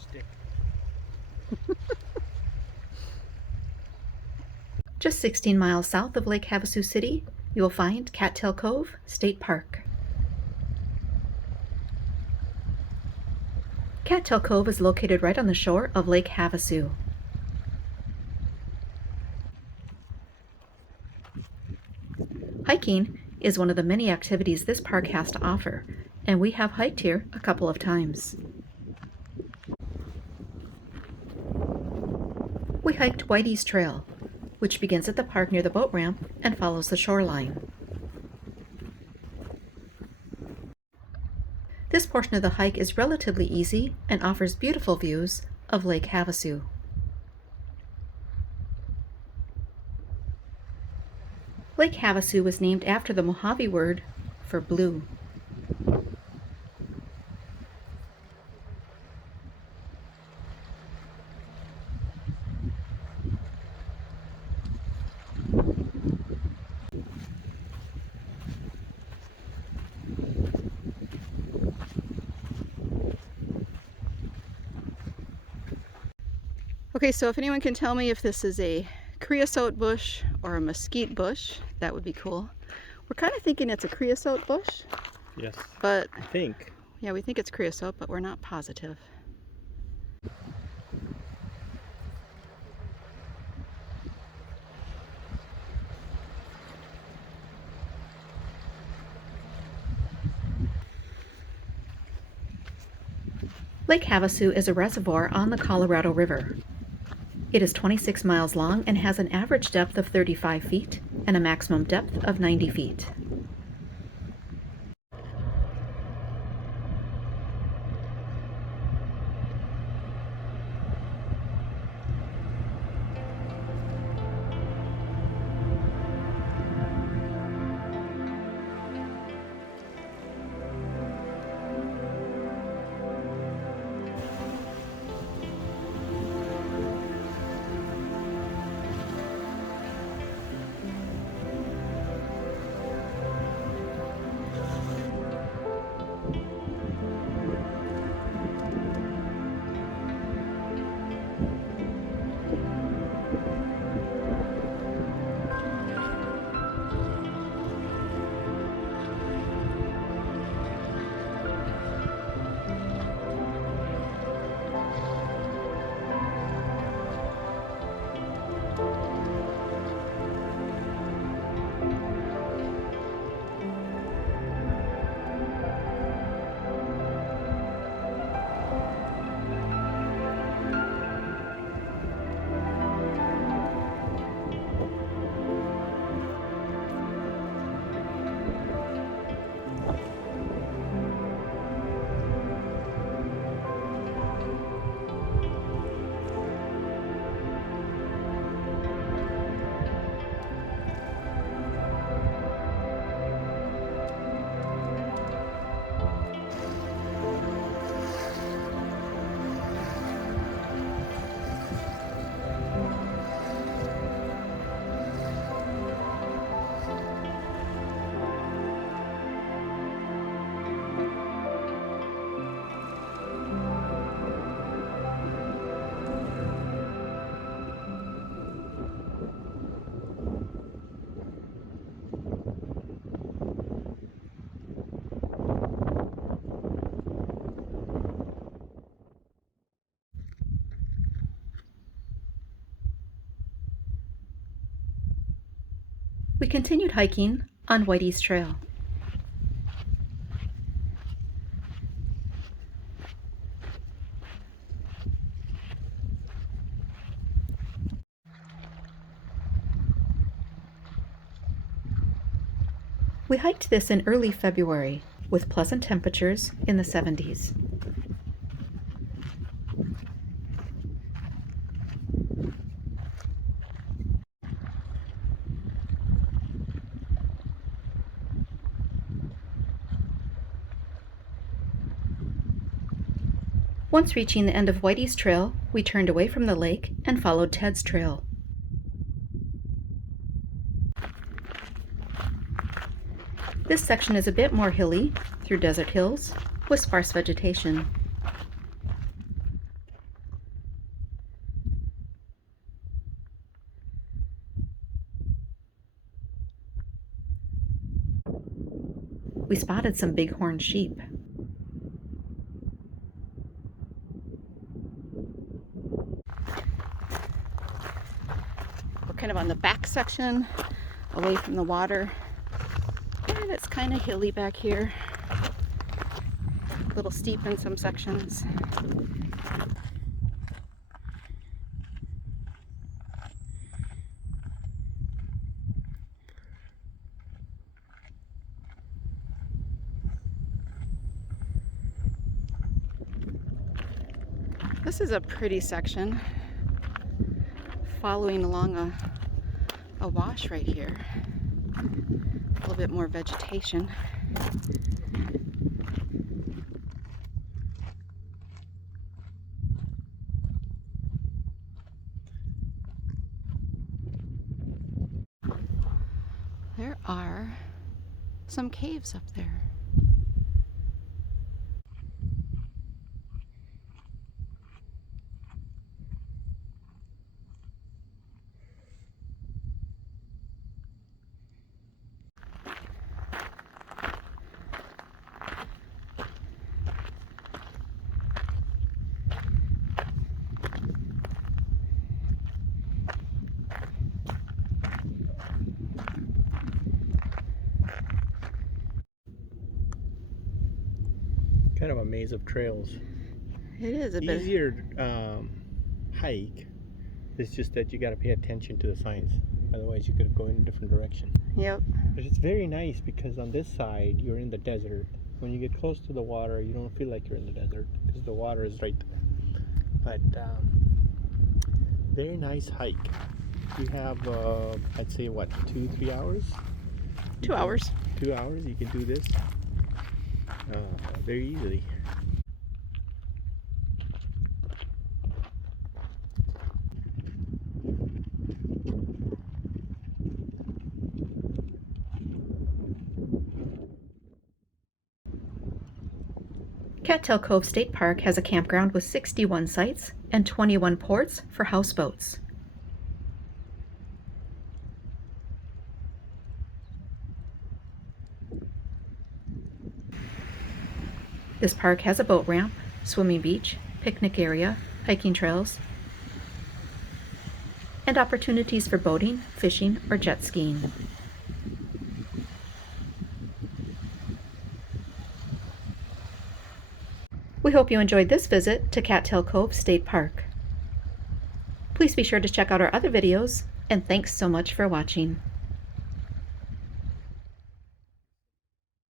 stick. Just 16 miles south of Lake Havasu City, you will find Cattail Cove State Park. Cattail Cove is located right on the shore of Lake Havasu. Hiking is one of the many activities this park has to offer, and we have hiked here a couple of times. We hiked Whytes Trail, which begins at the park near the boat ramp and follows the shoreline. This portion of the hike is relatively easy and offers beautiful views of Lake Havasu. Lake Havasu was named after the Mojave word for blue. Okay, so if anyone can tell me if this is a creosote bush or a mesquite bush, that would be cool. We're kind of thinking it's a creosote bush. Yes. But I think. Yeah, we think it's creosote, but we're not positive. Lake Havasu is a reservoir on the Colorado River. It is 26 miles long and has an average depth of 35 feet and a maximum depth of 90 feet. We continued hiking on Whytes Trail. We hiked this in early February with pleasant temperatures in the 70s. Once reaching the end of Whytes Trail, we turned away from the lake and followed Ted's Trail. This section is a bit more hilly through desert hills with sparse vegetation. we spotted some bighorn sheep. We're kind of on the back section, away from the water. And it's kind of hilly back here. A little steep in some sections. This is a pretty section, following along a wash right here. A little bit more vegetation. There are some caves up there. Kind of a maze of trails. It is a bit Easier hike. It's just that you got to pay attention to the signs. Otherwise, you could go in a different direction. Yep. But it's very nice because on this side, you're in the desert. When you get close to the water, you don't feel like you're in the desert because the water is right there. But very nice hike. You have, I'd say, what, 2-3 hours? 2 hours. 2 hours, you can do this very easily. Cattail Cove State Park has a campground with 61 sites and 21 ports for houseboats. This park has a boat ramp, swimming beach, picnic area, hiking trails, and opportunities for boating, fishing, or jet skiing. We hope you enjoyed this visit to Cattail Cove State Park. Please be sure to check out our other videos, and thanks so much for watching.